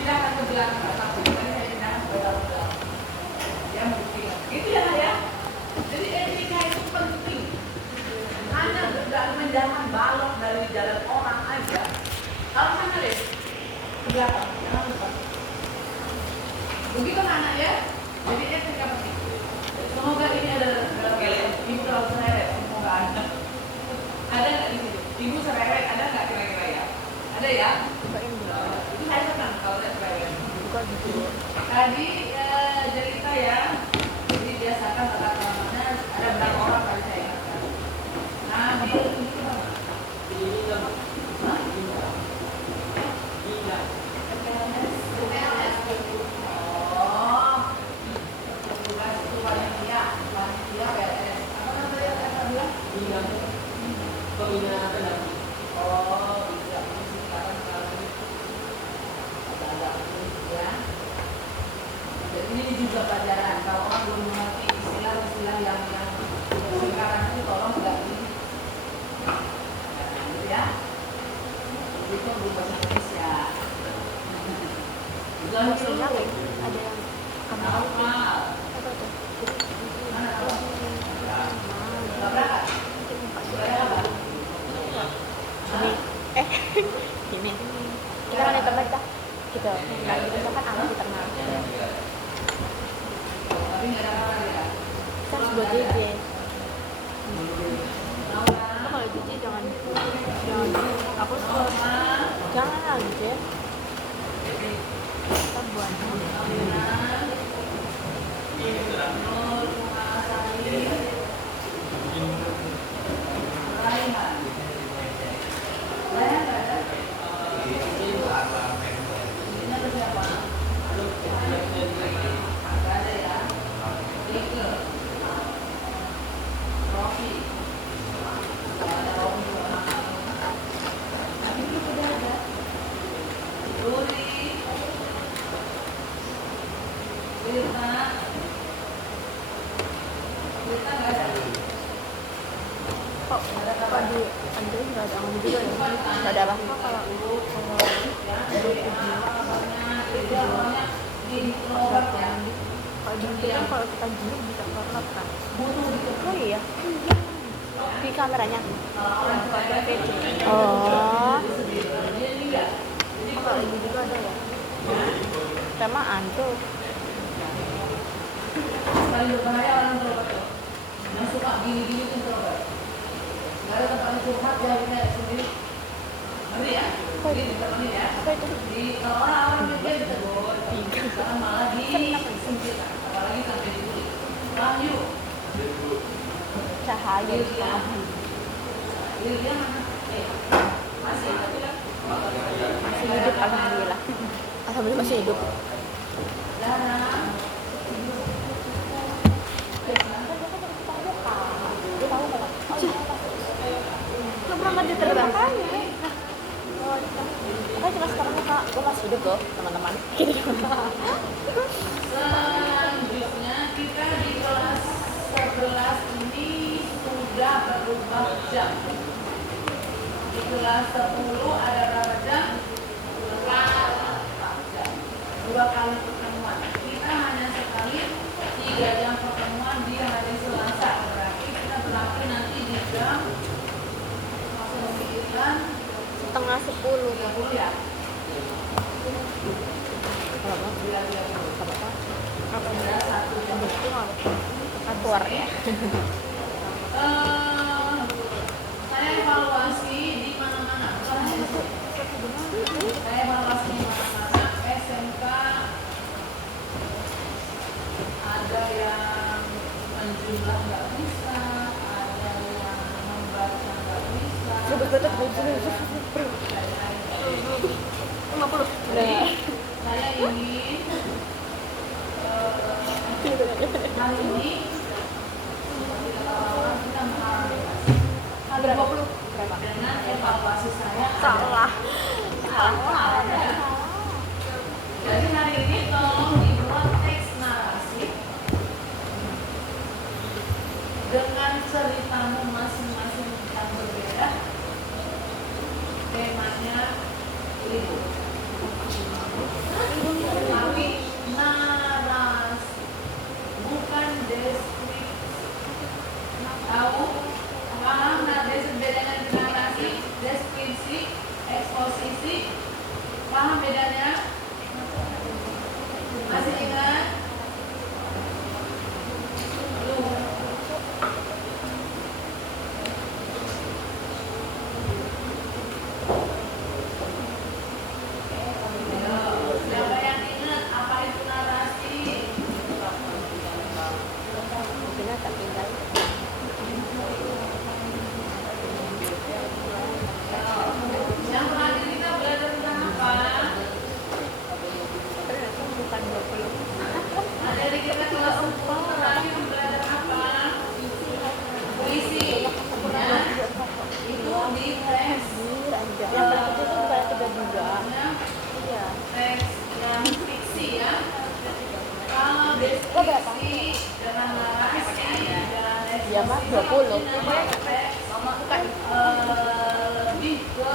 pindahkan ke belakang, tapi tadi saya pindahkan ke belakang. Ya mungkin. Itu ya ya. Jadi etika itu penting. Hanya tidak menjangan balok dari jalan orang aja. Kalau sana deh, ke belakang, jangan lupa. Begitu anak ya. Jadi etika penting. Semoga ini ada ibu kalau sereret, semoga ada. Ada nggak di situ? Ibu sereret ada nggak kira-kira ya? Ada ya? Itu saya senang kalau saya sereret. Bukan gitu. Tadi cerita ya. Jadi biasakan tata kelamanya ada berapa orang tadi saya ingatkan. Nabil itu apa? PPLS. Oh, tugas itu panitia PLS. Apa namanya saya bilang? Pembinaan pendamping. Oh, bisa sekarang ada ya. Jadi ini juga pelajaran. Kalau orang belum mengerti istilah-istilah yang sekarang itu tolong nggak di gitu ya. Itu belum bahasa Indonesia. Bilang dulu. Ada yang Apa? apa tuh? Mana tahu? Nggak berangkat? Berangkat apa? Gini. Kita kan internet dah. Gitu. Kalau kita kan alat di terminal. Tapi nggak ada apa ya. Kita harus buat JJ. Laura. Kalau JJ jangan aku suka Norma. jangan aja. Kita buat Nur Muhammad Raihan. Raihan nggak ada? Ini ada siapa? Nggak ada ya? Ike. Rofi. Nggak ada Rofi juga. Tapi itu sudah ada. Ruri. Wirta. Wirta nggak ada. kok di Android nggak ada angin juga ya? Nggak ada apa-apa kalau kalau di kan kalau kita gini bisa keluar kan? Oh iya. Di kameranya. Oh. Kalau ini juga ada ya? Sama Android. Paling berbahaya orang introvert tuh. Yang suka gini-gini tuh introvert. Gak ada tempatnya curhat ya kita sendiri. Ngerti ya? Jadi ditemenin ya. Apa itu? Di kalau orang-orang dia ditegur, jangan malah disingkirkan. Apalagi sampai dibully. Wahyu. Cahaya. Lilia. Lilia mana? Masih ada. Masih hidup, alhamdulillah. Alhamdulillah masih hidup. Dana. Lu berangkat di terbang makanya cuma sekarang kak, gue masih hidup loh teman-teman. Selanjutnya kita di kelas 11 ini sudah berubah jam. Di kelas 10 ada berapa jam? 4 jam. 2 kali pertemuan. Kita hanya sekali 3 jam pertemuan di hari Selasa. Berarti kita berlatih nanti di jam 9 setengah 10 ya. keluar ya. Saya evaluasi di mana-mana. Saya evaluasi di mana-mana. SMK ada yang menjumlah nggak bisa, ada yang membaca nggak bisa. Jadi, saya ingin hari ini kita mengharapkan hari 20 dengan evaluasi saya Salah. Jadi hari ini tolong dibuat teks narasi dengan ceritamu masing-masing yang berbeda. Temanya libur. Tapi naras, bukan deskripsi. Tahu? Paham? Nah, bedanya dengan narasi, deskripsi, eksposisi. Paham bedanya? Masih ingat? Belum. Siapa yang ingat apa itu narasi? Mungkin tak tinggal. Yang terakhir kita belajar tentang apa? Bukan 20. Dari kita kelas 10 terakhir belajar apa? Puisi. Ya. Itu di teks. Yang berikutnya itu bukan 3 juga. Iya. Teks yang fiksi ya. Kalau deskripsi dengan narasi dan Iya, Mas, 20. bukan lebih ke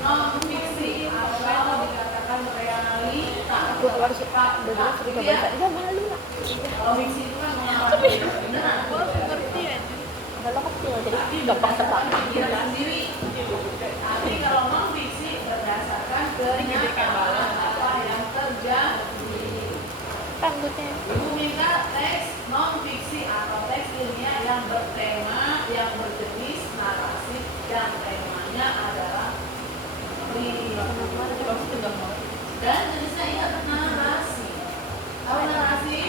non fiksi atau dikatakan realita. Gue harus udah jelas suruh coba baca. Iya, malu lah. Kalau fiksi itu kan mengalami benar. Ngerti ya. Udah lo kecil jadi Tapi gampang berdasarkan tebak. pikiran sendiri. Tapi kalau non fiksi berdasarkan kenyataan apa yang terjadi. Rambutnya. Ibu minta teks non fiksi atau teks ilmiah yang bertema, yang berjenis narasi, yang temanya adalah dan jenisnya ingat narasi. Tahu narasi?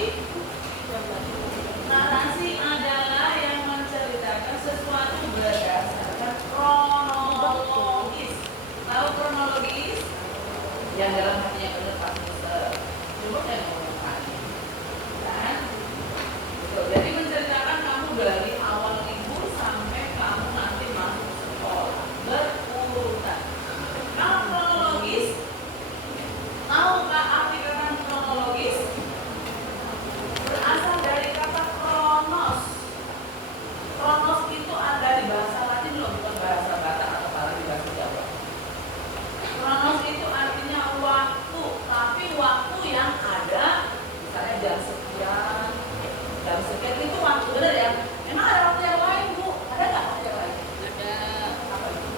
Narasi adalah yang menceritakan sesuatu berdasarkan kronologis. Tahu kronologis? Yang dalam hatinya benar pasti sebut yang ngomongkan. Dan jadi menceritakan kamu dari awal libur sampai kamu nanti masuk sekolah berurutan. Kalau kronologis, tahukah arti kata kronologis? Berasal dari kata kronos. Kronos itu ada di bahasa Latin loh, bukan bahasa Batak atau bahasa Jawa. Kronos itu artinya waktu, tapi waktu yang ada, misalnya jam sekian itu waktu, benar ya? Emang ada waktu yang lain, Bu? Ada nggak waktu yang lain? Ada. Apa itu?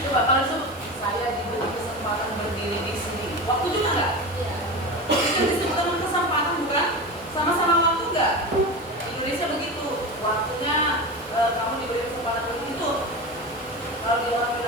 Coba kalau sebut, saya diberi kesempatan berdiri di sini. Waktu juga nggak? Iya. Itu disebut dengan kesempatan bukan? Sama-sama waktu nggak? Indonesia begitu. Waktunya kamu diberi kesempatan begitu. Kalau di orang